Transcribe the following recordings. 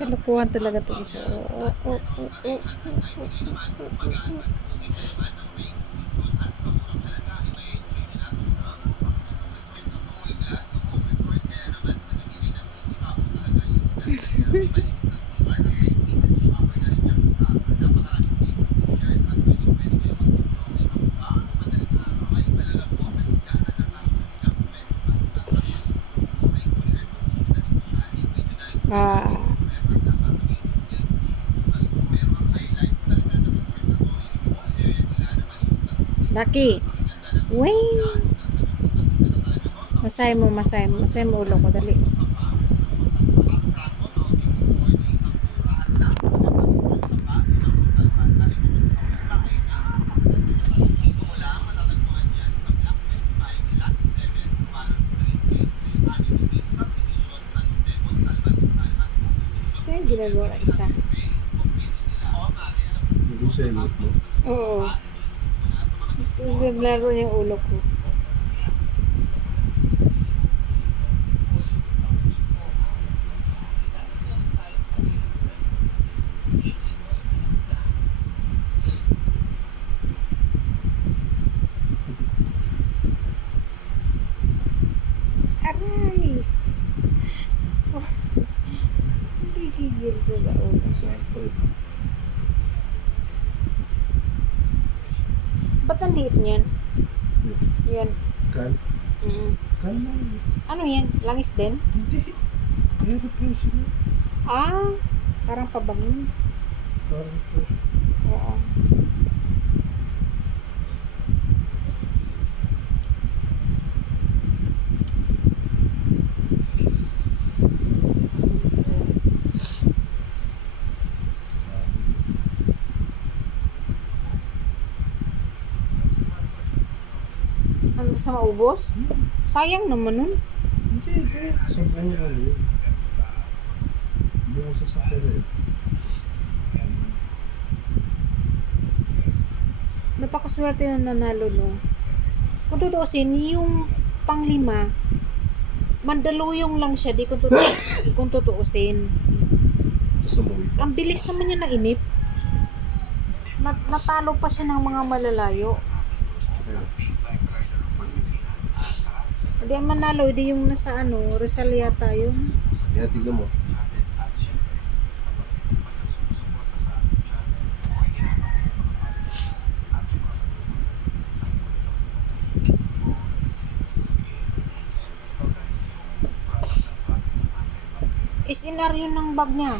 Kalukuhan talaga to isa. Oh. Ah, Lucky. Wait. Masay mo ulo ko, dali. Kaya ginagawa isa. Hindi siya yung mo. Oo. Tapos naglaro niya yung ulo ko. Aray! Oh, hindi gigil siya sa ulo. Sample. Ba't ang liit niyan? Yan. Kan? Mm. Kan lang. Ano yan? Langis din? Hindi. Air pressure. Ah, parang pabangon. Parang pressure. Oo. Ang sa maubos? Sayang naman nun. Hindi. Sampay niya ano yun. Buong sasakyan na yun. Napakaswerte yung nanalo, no? Kung tutuusin, yung panglima, mandaluyong lang siya, di kung tutuusin. Tapos umuwi. Ang bilis naman niya nainip. Natalo pa siya ng mga malalayo. Ayun. Hindi ang manalo, hindi yung nasa Rizal yata yun. Kaya tignan mo. Isinaryo ng bag niya.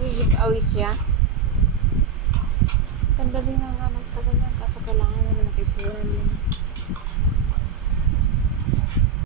Magiging awis siya. Ganda din ang hanap sa ganyan, kaso kailangan mo nakipuran din.